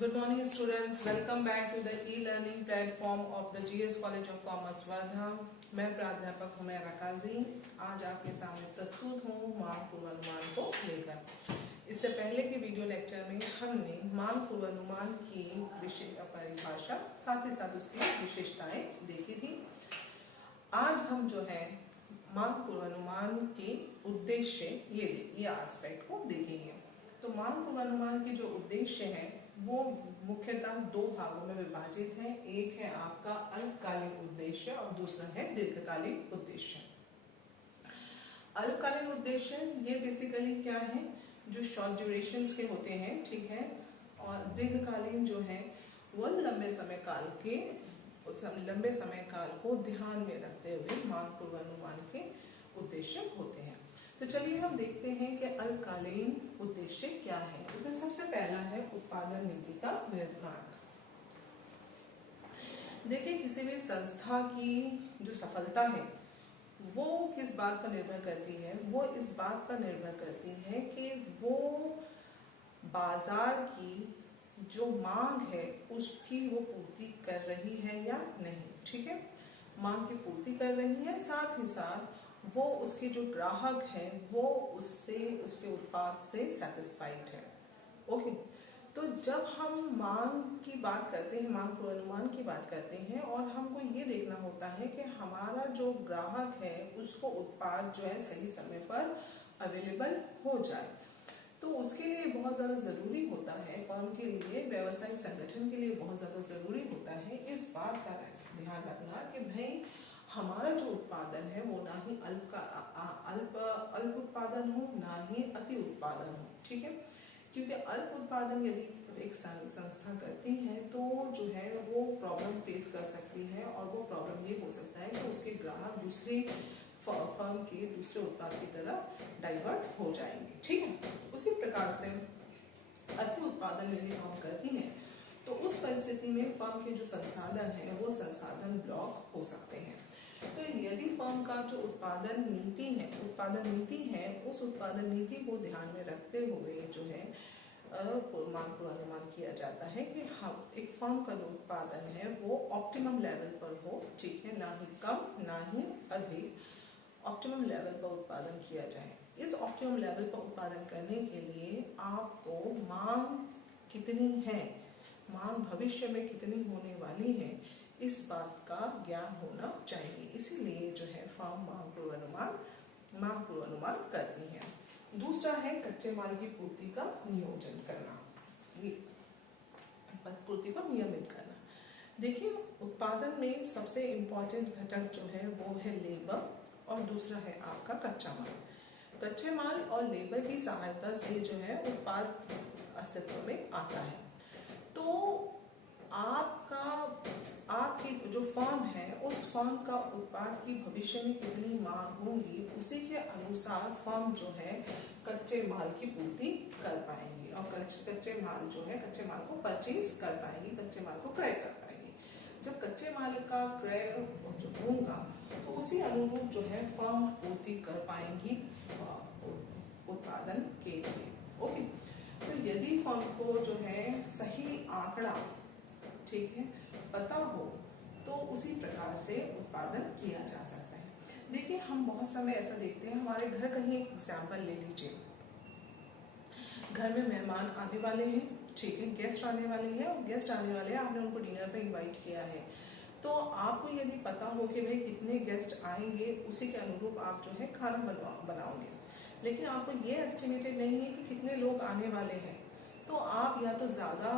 Good morning students, welcome back to the e-learning platform of the GS College of Commerce Wardha. मैं प्राध्यापक हुमैरा काजी आज आपके सामने प्रस्तुत हूँ मांग पूर्वानुमान को लेकर। इससे पहले के वीडियो लेक्चर में हमने मांग पूर्वानुमान की परिभाषा साथ ही साथ उसकी विशेषताएं देखी थी। आज हम जो है मांग पूर्वानुमान के उद्देश्य ये एस्पेक्ट को देखेंगे। तो मांग पूर्वानुमान के जो उद्देश्य हैं वो मुख्यतः दो भागों में विभाजित हैं। एक है आपका अल्पकालीन उद्देश्य और दूसरा है दीर्घकालीन उद्देश्य। अल्पकालीन उद्देश्य ये बेसिकली क्या है, जो शॉर्ट ड्यूरेशंस के होते हैं, ठीक है। और दीर्घकालीन जो है वो लंबे समय काल को ध्यान में रखते हुए मांग पूर्वानुमान के उद्देश्य होते हैं। तो चलिए हम देखते हैं कि अल्पकालीन उद्देश्य क्या है। तो सबसे पहला है उत्पादन नीति का निर्माण। देखिए, किसी भी संस्था की जो सफलता है वो किस बात पर निर्भर करती है, वो इस बात पर निर्भर करती है कि वो बाजार की जो मांग है उसकी वो पूर्ति कर रही है या नहीं, ठीक है। मांग की पूर्ति कर रही है, साथ ही साथ वो उसके जो ग्राहक है वो उससे उसके उत्पाद से सेटिस्फाइड है। ओके, तो जब हम मांग की बात करते हैं, मांग पूर्वानुमान की बात करते हैं, और हमको ये देखना होता है कि हमारा जो ग्राहक है उसको उत्पाद जो है सही समय पर अवेलेबल हो जाए। तो उसके लिए बहुत ज़्यादा ज़रूरी होता है, फर्म के लिए, व्यवसायिक संगठन के लिए बहुत ज़्यादा ज़रूरी होता है इस बात का ध्यान रखना कि भाई हमारा जो उत्पादन है वो ना ही अल्प उत्पादन हो, ना ही अति उत्पादन हो, ठीक है। क्योंकि अल्प उत्पादन यदि एक संस्था करती है तो जो है वो प्रॉब्लम फेस कर सकती है, और वो प्रॉब्लम ये हो सकता है कि उसके ग्राहक दूसरे फर्म के दूसरे उत्पाद की तरफ डाइवर्ट हो जाएंगे, ठीक है। उसी प्रकार से अति उत्पादन यदि हम करती हैं तो उस परिस्थिति में फर्म के जो संसाधन है वो संसाधन ब्लॉक हो सकते हैं। तो यदि फर्म का जो उत्पादन नीति है उस उत्पादन नीति को ध्यान में रखते हुए जो है मांग पूर्वानुमान किया जाता है कि हम एक फर्म का जो उत्पादन है वो ऑप्टिमम लेवल पर हो, ठीक है, ना ही कम ना ही अधिक, ऑप्टिमम लेवल पर उत्पादन किया जाए। इस ऑप्टिमम लेवल पर उत्पादन करने के लिए आपको मांग कितनी है, मांग भविष्य में कितनी होने वाली है, इस बात का ज्ञान होना चाहिए। इसीलिए जो है फर्म मांग पूर्वानुमान करती है। दूसरा है कच्चे माल की पूर्ति का नियोजन करना, पूर्ति को नियमित करना। देखिए, उत्पादन में सबसे इम्पोर्टेंट घटक जो है वो है लेबर, और दूसरा है आपका कच्चा माल। कच्चे माल और लेबर की सहायता से जो है उत्पाद अस्तित्व में आता है। तो आपकी जो फर्म है उस फर्म का उत्पाद की भविष्य में कितनी मांग होगी, उसी के अनुसार फर्म जो है कच्चे माल की पूर्ति कर पाएंगी, और कच्चे माल को परचेज कर पाएंगी, कच्चे माल को क्रय कर पाएंगी। जब कच्चे माल का क्रय जो होगा तो उसी अनुरूप जो है फर्म पूर्ति कर पाएंगी उत्पादन के लिए। ओके, तो यदि फर्म को जो है सही आंकड़ा, ठीक है, पता हो तो उसी प्रकार से उत्पादन किया जा सकता है। देखिए, हम बहुत समय ऐसा देखते हैं, हमारे घर का ही एक एग्जाम्पल ले लीजिए। घर में मेहमान आने वाले हैं, ठीक है, गेस्ट आने वाले हैं, और गेस्ट आने वाले हैं, आपने उनको डिनर पे इनवाइट किया है। तो आपको यदि पता हो कि भाई कितने गेस्ट आएंगे, उसी के अनुरूप आप जो है खाना बनाओगे, लेकिन आपको ये एस्टिमेटेड नहीं है कि कितने लोग आने वाले हैं, तो आप या तो ज़्यादा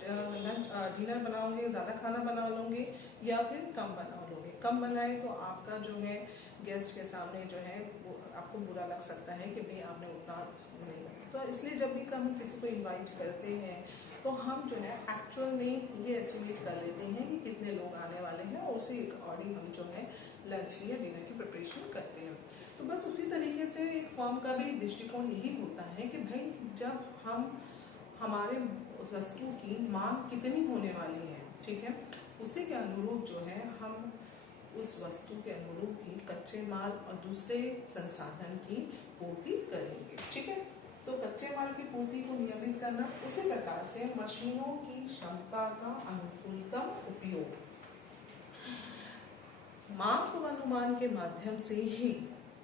डिनर बनाओगे, ज़्यादा खाना बना लोगे, या फिर कम बना लोगे। कम बनाए तो आपका जो है गेस्ट के सामने जो है वो आपको बुरा लग सकता है कि भाई आपने उतना नहीं बनाया। तो इसलिए जब भी हम किसी को इनवाइट करते हैं तो हम जो है एक्चुअल में ये एस्टिमेट कर लेते हैं कि कितने लोग आने वाले हैं, और उसी अकॉर्डिंग हम जो है लंच या डिनर की प्रिपरेशन करते हैं। तो बस उसी तरीके से एक फर्म का भी दृष्टिकोण यही होता है कि भाई जब हम हमारे उस वस्तु की मांग कितनी होने वाली है, ठीक है, उसी के अनुरूप जो है हम उस वस्तु के अनुरूप ही कच्चे माल और दूसरे संसाधन की पूर्ति करेंगे, ठीक है। तो कच्चे माल की पूर्ति को नियमित करना, उसी प्रकार से मशीनों की क्षमता का अनुकूलतम उपयोग, मांग पूर्वानुमान के माध्यम से ही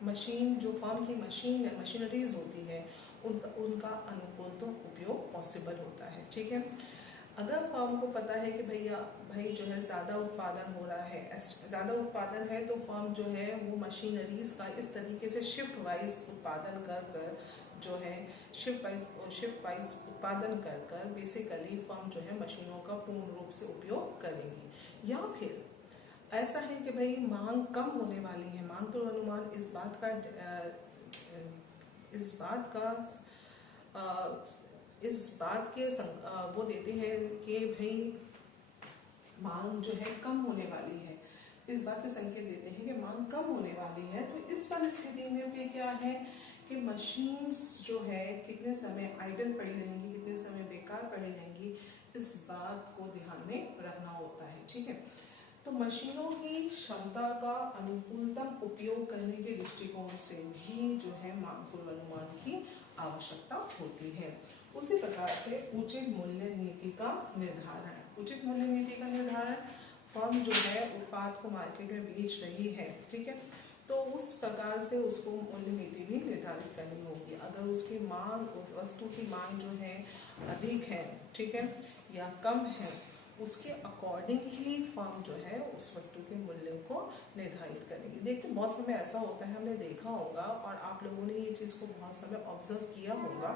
मशीन, जो फर्म की मशीनरीज होती है, उनका अनुकूलतम उपयोग पॉसिबल होता है। ठीक है, अगर फर्म को पता है कि भाई जो है ज़्यादा उत्पादन हो रहा है, ज़्यादा उत्पादन है, तो फर्म जो है वो मशीनरीज का इस तरीके से शिफ्ट वाइज उत्पादन कर जो है शिफ्ट वाइज उत्पादन कर बेसिकली फर्म जो है मशीनों का पूर्ण रूप से उपयोग करेंगी। या फिर ऐसा है कि भाई मांग कम होने वाली है, मांग पूर्वानुमान इस बात के वो देते हैं कि भाई मांग जो है कम होने वाली है, इस बात के संकेत देते हैं कि मांग कम होने वाली है। तो इस परिस्थिति में भी क्या है कि मशीन्स जो है कितने समय आइडल पड़ी रहेंगी, कितने समय बेकार पड़ी रहेंगी, इस बात को ध्यान में रखना होता है। ठीक है, तो मशीनों की क्षमता का अनुकूलतम उपयोग करने के दृष्टिकोण से भी जो है मांग पूर्वानुमान की आवश्यकता होती है। उसी प्रकार से उचित मूल्य नीति का निर्धारण, उचित मूल्य नीति का निर्धारण, फर्म जो है उत्पाद को मार्केट में बेच रही है, ठीक है, तो उस प्रकार से उसको मूल्य नीति भी निर्धारित करनी होगी। अगर उसकी मांग, उस वस्तु की मांग जो है अधिक है, ठीक है, या कम है, उसके अकॉर्डिंग ही फर्म जो है उस वस्तु के मूल्य को निर्धारित करेगी। देखते बहुत समय ऐसा होता है, हमने देखा होगा और आप लोगों ने ये चीज़ को बहुत समय ऑब्जर्व किया होगा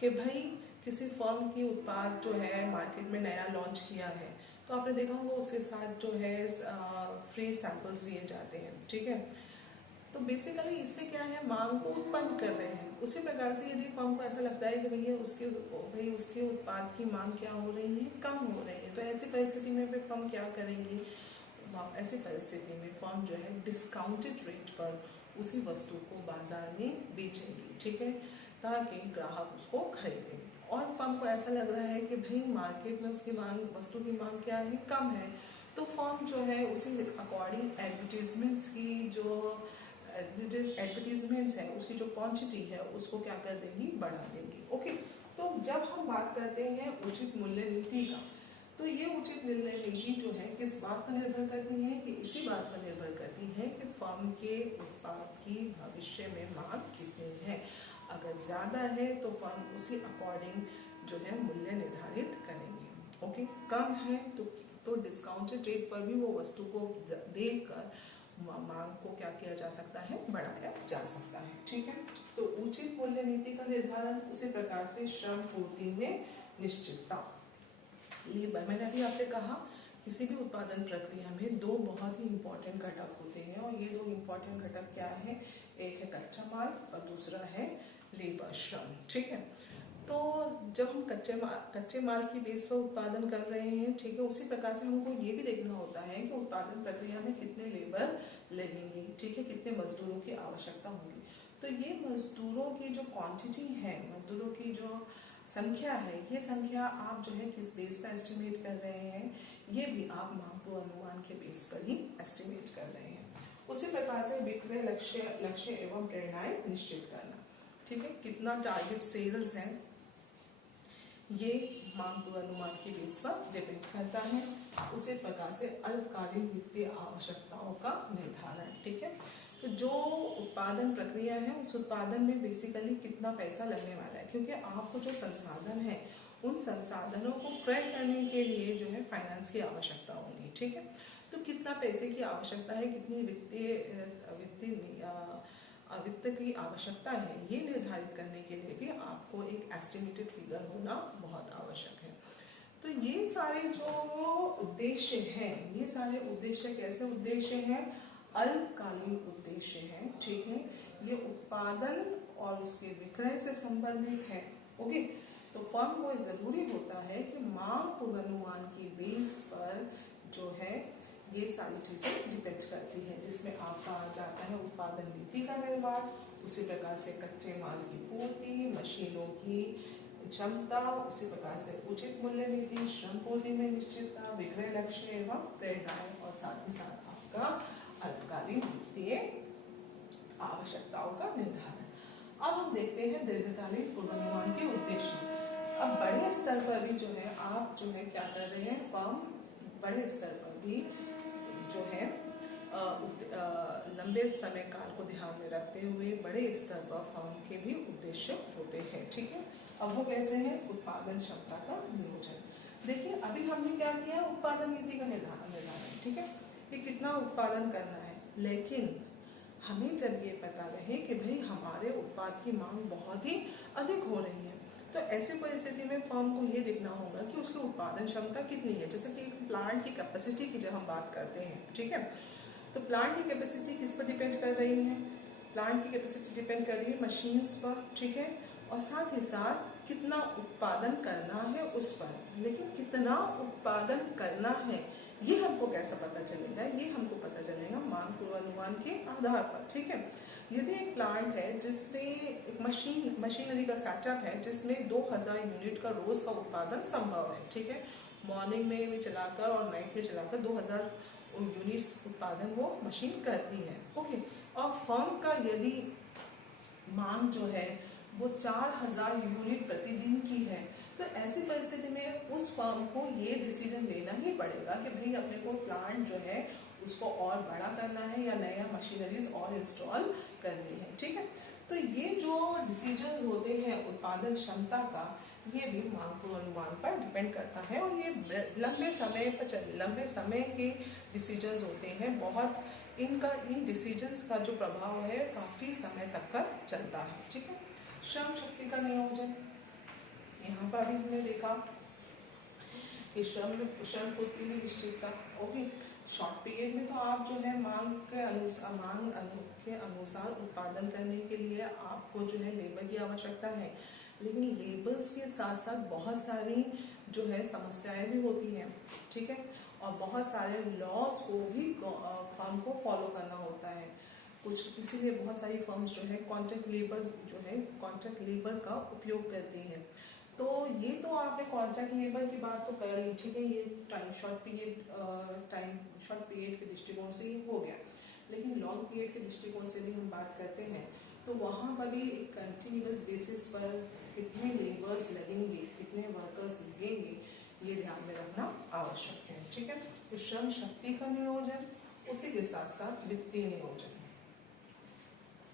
कि भाई किसी फर्म की उत्पाद जो है मार्केट में नया लॉन्च किया है, तो आपने देखा होगा उसके साथ जो है फ्री सैंपल्स दिए जाते हैं। ठीक है, तो बेसिकली इससे क्या है, मांग को उत्पन्न कर रहे हैं। उसी प्रकार से यदि फर्म को ऐसा लगता है कि भैया उसके उत्पाद की मांग क्या हो रही है, कम हो रही है, तो ऐसी परिस्थिति में फिर फर्म क्या करेंगी, ऐसी परिस्थिति में फर्म जो है डिस्काउंटेड रेट पर उसी वस्तु को बाजार में बेचेंगी। ठीक है, ताकि ग्राहक उसको खरीदे। और फर्म को ऐसा लग रहा है कि भाई मार्केट में उसकी मांग, वस्तु की मांग क्या है, कम है, तो फर्म जो है उसी अकॉर्डिंग एडवर्टीजमेंट्स की जो एडवर्टीजमेंट्स है, उसकी जो क्वांटिटी है, उसको क्या कर देंगी, बढ़ा देंगी। ओके, तो जब हम बात करते हैं उचित मूल्य नीति का, तो ये उचित मूल्य नीति जो है किस बात पर निर्भर करती है, कि इसी बात पर निर्भर करती है कि फर्म के उत्पाद की भविष्य में मांग कितनी है। अगर ज़्यादा है तो फर्म उसी अकॉर्डिंग जो है मूल्य निर्धारित करेंगे। ओके, कम है तो डिस्काउंटेड रेट पर भी वो वस्तु को देकर मांग को क्या किया जा सकता है, बढ़ाया जा सकता है। ठीक है, तो उचित मूल्य नीति का निर्धारण, उसी प्रकार से श्रम पूर्ति में निश्चितता। ये मैंने अभी आपसे कहा, किसी भी उत्पादन प्रक्रिया में दो बहुत ही इम्पोर्टेंट घटक होते हैं, और ये दो इम्पोर्टेंट घटक क्या है, एक है कच्चा माल और दूसरा है लेबर, श्रम। ठीक है, तो जब हम कच्चे माल की बेस पर उत्पादन कर रहे हैं, ठीक है, उसी प्रकार से हमको ये भी देखना होता है कि उत्पादन प्रक्रिया में कितने लेबर लगेंगे, ठीक है, कितने मजदूरों की आवश्यकता होगी। तो ये मजदूरों की जो क्वांटिटी है, मजदूरों की जो संख्या है, ये संख्या आप जो है किस बेस पर एस्टिमेट कर रहे हैं, ये भी आप मांग पूर्वानुमान के बेस पर ही एस्टिमेट कर रहे हैं। उसी प्रकार से विक्रय लक्ष्य एवं प्रेरणाएं निश्चित करना। ठीक है, कितना टारगेट सेल्स है, ये मांग पूर्वानुमान के बेस पर डिपेंड करता है। उसी प्रकार से अल्पकालीन वित्तीय आवश्यकताओं का निर्धारण। ठीक है, तो जो उत्पादन प्रक्रिया है, उस उत्पादन में बेसिकली कितना पैसा लगने वाला है, क्योंकि आपको जो संसाधन है, उन संसाधनों को क्रय करने के लिए जो है फाइनेंस की आवश्यकता होगी। ठीक है, तो कितना पैसे की आवश्यकता है, कितनी वित्त की आवश्यकता है, ये निर्धारित करने के लिए भी आपको एक एस्टिमेटेड फिगर होना बहुत आवश्यक है। तो ये सारे जो उद्देश्य हैं, ये सारे उद्देश्य कैसे उद्देश्य हैं, अल्पकालीन उद्देश्य हैं। ठीक है, ये उत्पादन और उसके विक्रय से संबंधित है। ओके, तो फर्म को जरूरी होता है कि मांग पूर्वानुमान की बेस पर जो है ये सारी चीजें डिपेंड करती है, जिसमें आपका आ जाता है उत्पादन नीति का निर्माण, उसी प्रकार से कच्चे माल की पूर्ति, मशीनों की क्षमता, उसी प्रकार से उचित मूल्य नीति, श्रम पूर्ति में निश्चितता, विक्रय लक्ष्य एवं प्रेरणाएं, और साथ ही साथ आपका अल्पकालीन वित्तीय आवश्यकताओं का निर्धारण। अब हम देखते हैं दीर्घकालीन पूर्वानुमान के उद्देश्य। अब बड़े स्तर पर भी जो है आप जो है क्या कर रहे हैं, फर्म बड़े स्तर पर भी जो है लंबे समय काल को ध्यान में रखते हुए बड़े स्तर पर फर्म के भी उद्देश्य होते हैं। ठीक है, अब वो कैसे हैं, उत्पादन क्षमता का नियोजन। देखिए अभी हमने क्या किया, उत्पादन नीति का निर्धारण। ठीक है, कि कितना उत्पादन करना है, लेकिन हमें जब ये पता रहे कि भाई हमारे उत्पाद की मांग बहुत ही अधिक हो रही है, तो ऐसे परिस्थिति में फर्म को ये देखना होगा कि उसकी उत्पादन क्षमता कितनी है। जैसे कि एक प्लांट की कैपेसिटी की जब हम बात करते हैं, ठीक है, तो प्लांट की कैपेसिटी किस पर डिपेंड कर रही है, प्लांट की कैपेसिटी डिपेंड कर रही है मशीन्स पर। ठीक है, और साथ ही साथ कितना उत्पादन करना है उस पर। लेकिन कितना उत्पादन करना है ये हमको कैसा पता चलेगा, ये हमको पता चलेगा मांग पूर्वानुमान के आधार पर। ठीक है, यदि एक प्लांट है जिसमें एक मशीनरी का सेटअप है जिसमें 2000 यूनिट का रोज का उत्पादन संभव है। ठीक है, मॉर्निंग में भी चलाकर और नाइट में चलाकर 2000 यूनिट्स उत्पादन वो मशीन करती है। ओके, और फर्म का यदि मांग जो है वो 4000 यूनिट प्रतिदिन की है, तो ऐसी परिस्थिति में उस फर्म को ये डिसीजन लेना ही पड़ेगा कि भाई अपने को प्लांट जो है उसको और बड़ा करना है या नया मशीनरीज और इंस्टॉल करनी है। ठीक है, तो ये जो डिसीजंस होते हैं उत्पादन क्षमता का, ये भी मांग पूर्वानुमान पर डिपेंड करता है, और ये लंबे समय के डिसीजंस होते हैं। बहुत इन डिसीजंस का जो प्रभाव है काफी समय तक का चलता है। ठीक है, श्रम शक्ति का नियोजन, यहाँ पर भी हमने देखा कि श्रम पूर्ति में निश्चितता। ओके, शॉर्ट पीरियड में तो आप जो है मांग के अनुसार उत्पादन करने के लिए आपको जो है लेबर की आवश्यकता है, लेकिन लेबर्स के साथ साथ बहुत सारी जो है समस्याएं भी होती हैं। ठीक है, और बहुत सारे लॉज को भी फर्म को फॉलो करना होता है कुछ, इसीलिए बहुत सारी फर्म्स जो है कॉन्ट्रैक्ट लेबर का उपयोग करती हैं। तो ये तो आपने कॉन्ट्रैक्ट लेबर की बात तो कर ली। ठीक है, ये शॉर्ट पीरियड के दृष्टिकोण से ही हो गया, लेकिन लॉन्ग पीरियड के दृष्टिकोण से भी हम बात करते हैं तो वहाँ पर भी एक कंटिन्यूअस बेसिस पर कितने लेबर्स लगेंगे, कितने वर्कर्स लगेंगे, ये ध्यान में रखना आवश्यक है। ठीक है, तो श्रम शक्ति का नियोजन, उसी के साथ साथ वित्तीय नियोजन।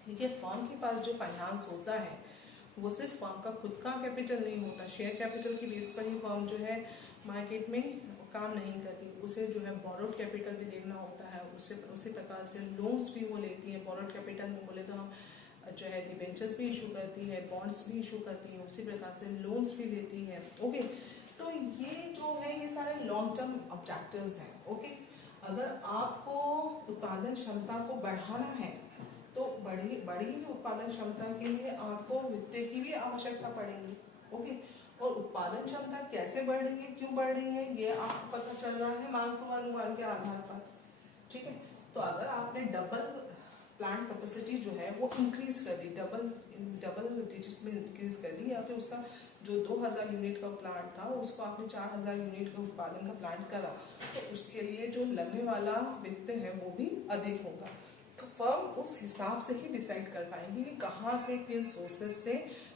ठीक है, फर्म के पास जो फाइनेंस होता है वो सिर्फ फर्म का खुद का कैपिटल नहीं होता, शेयर कैपिटल की बेस पर ही फर्म जो है मार्केट में काम नहीं करती, उसे जो है बोरोड कैपिटल भी देखना होता है। उसी प्रकार से लोन्स भी वो लेती है। बोरोड कैपिटल में बोले तो हम जो है डिबेंचर्स भी इशू करती है, बॉन्ड्स भी इशू करती है, उसी प्रकार से लोन्स भी लेती है। ओके, तो ये जो है ये सारे लॉन्ग टर्म ऑब्जेक्टिव्स हैं। ओके, अगर आपको उत्पादन क्षमता को बढ़ाना है तो बड़ी उत्पादन क्षमता के लिए आपको वित्त की भी आवश्यकता पड़ेगी। ओके, और उत्पादन क्षमता कैसे बढ़ रही है, क्यों बढ़ रही है, ये आपको पता चल रहा है मांग पूर्वानुमान के आधार पर। ठीक है, तो अगर आपने डबल प्लांट कैपेसिटी जो है वो इंक्रीज कर दी, डबल डिजिट्स में इंक्रीज कर दी, या फिर उसका जो 2000 यूनिट का प्लांट था उसको आपने 4000 यूनिट का उत्पादन का प्लांट करा, तो उसके लिए जो लगने वाला वित्त है वो भी अधिक होगा। तो फर्म उस हिसाब से ही डिसाइड कर पाएंगी कि कहाँ से, किन सोर्सेस से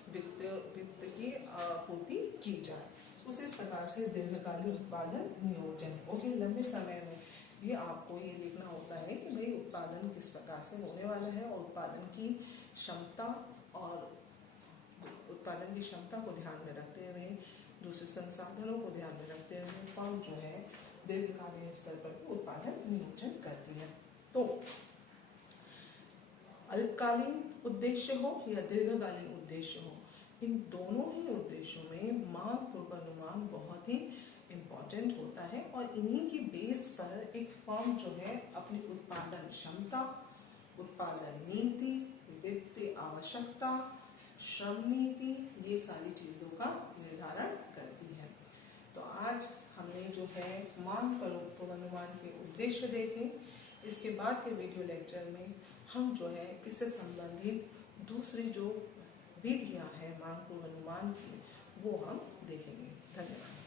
वित्त की आपूर्ति की जाए। उसी प्रकार से दीर्घकालीन उत्पादन नियोजन। ओके, लंबे समय में भी आपको ये देखना होता है कि भाई उत्पादन किस प्रकार से होने वाला है, और उत्पादन की क्षमता को ध्यान में रखते हुए, दूसरे संसाधनों को ध्यान में रखते हुए फर्म जो है दीर्घकालीन स्तर पर उत्पादन नियोजन करती है। तो अल्पकालीन उद्देश्य हो या दीर्घकालीन उद्देश्य हो, इन दोनों ही उद्देश्यों में मांग पूर्वानुमान बहुत ही इम्पोर्टेंट होता है, और इन्हीं की बेस पर एक फर्म जो है अपनी उत्पादन क्षमता, उत्पादन नीति, वित्तीय आवश्यकता, श्रम नीति, ये सारी चीजों का निर्धारण करती है। तो आज हमने जो है मांग पूर्वानुमान के उद्देश्य देखे। इसके बाद के वीडियो लेक्चर में हम जो है इससे संबंधित दूसरी जो विधियां हैं मांग पूर्वानुमान की, वो हम देखेंगे। धन्यवाद।